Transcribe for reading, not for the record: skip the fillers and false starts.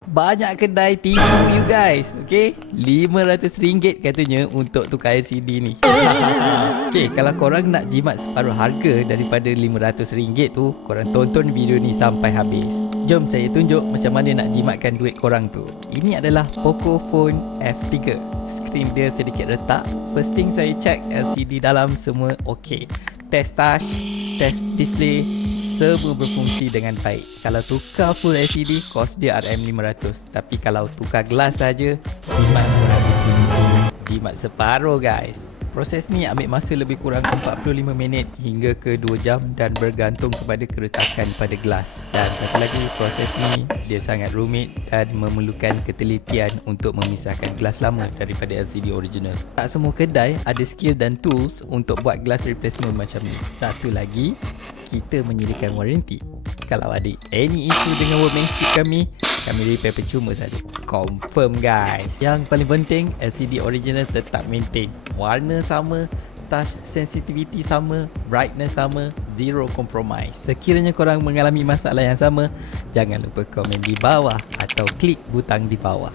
Banyak kedai tipu you guys. Okay, RM500 katanya untuk tukar LCD ni. Okay, kalau korang nak jimat separuh harga daripada RM500 tu, korang tonton video ni sampai habis. Jom saya tunjuk macam mana nak jimatkan duit korang tu. Ini adalah Pocophone F3. Skrin dia sedikit retak. First thing saya check LCD dalam semua okay. Test touch, test display, semua berfungsi dengan baik. Kalau tukar full LCD, kos dia RM500. Tapi kalau tukar gelas saja, jimat RM200. Jimat separuh guys. Proses ni ambil masa lebih kurang 45 minit hingga ke 2 jam dan bergantung kepada keretakan pada gelas. Dan satu lagi, proses ni dia sangat rumit dan memerlukan ketelitian untuk memisahkan gelas lama daripada LCD original. Tak semua kedai ada skill dan tools untuk buat gelas replacement macam ni. Satu lagi, kita menyediakan waranti. Kalau ada any issue dengan workmanship kami repair percuma saja. Confirm guys. Yang paling penting, LCD original tetap maintain. Warna sama, touch sensitivity sama, brightness sama, zero compromise. Sekiranya korang mengalami masalah yang sama, jangan lupa komen di bawah atau klik butang di bawah.